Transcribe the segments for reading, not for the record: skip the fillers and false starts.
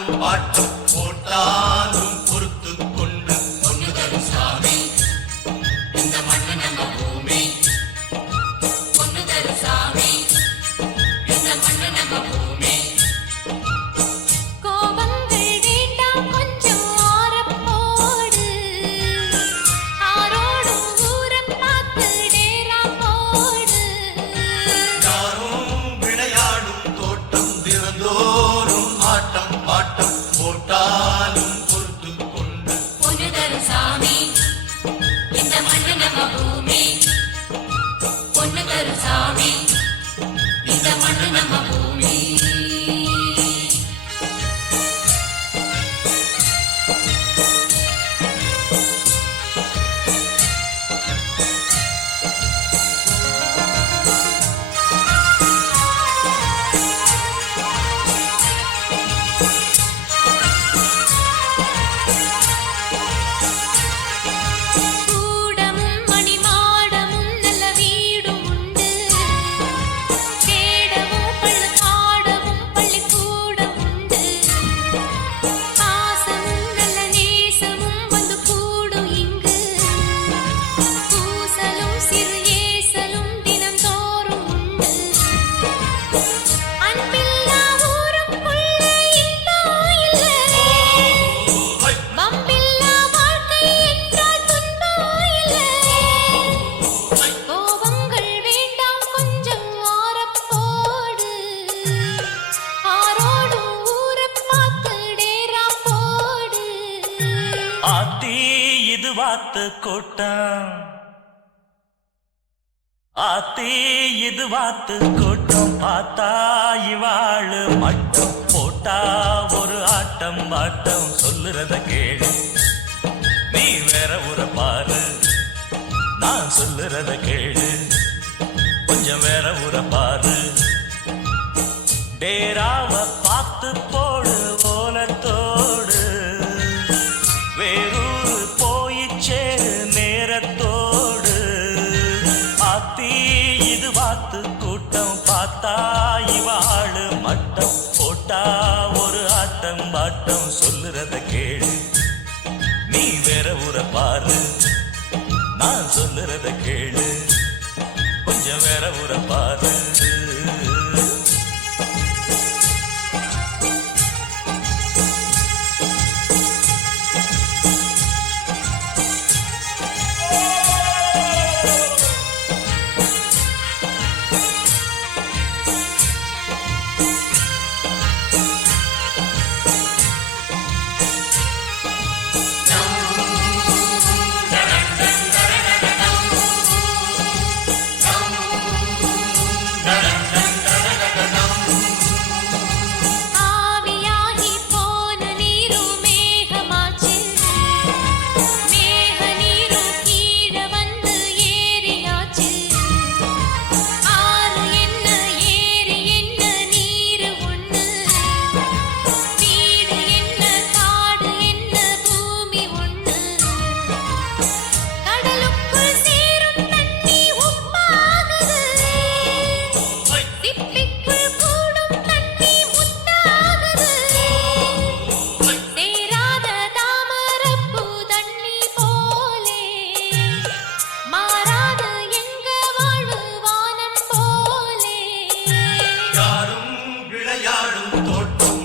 ஆட்டம் bottom போட்டாலும் பொறுத்து கொண்டு பொண்ணு தரும் சாமி இந்த மண்ணு நம்ம பூமி பொண்ணு தரும் சாமி இந்த மண்ணு நம்ம பூமி போட்டாலும் பொறுத்து கொண்டு பொண்ணு தரும் சாமி இந்த மண்ணு நம்ம பூமி பொண்ணு தரும் சாமி இந்த மண்ணு நம்ம பூமி ஆத்தி இது வாத்து கூட்டம் ஆத்தி இது வாத்து கூட்டம் பார்த்தா இவாளு மட்டும் போட்டா ஒரு ஆட்டம் பாட்டம் சொல்லுறத கேளு நீ வேற ஊர பாரு நான் சொல்லுறத கேளு கொஞ்சம் வேற ஊர பாரு டேராவ பார்த்து போடு ஓலத்தோடு வேறூர் போயிச்சேரு நேரத்தோடு ஆத்தி இது வாத்து கூட்டம் பார்த்தா இவாளு மட்டம் போட்டா ஒரு ஆட்டம் பாட்டம் சொல்லுறத கேளு நீ வேற ஊர பாரு நான் சொல்லுறத கேளு கொஞ்சம் வேற ஊர பாரு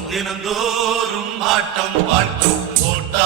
தினந்தோறும் ஆட்டம் பாட்டம் போட்டா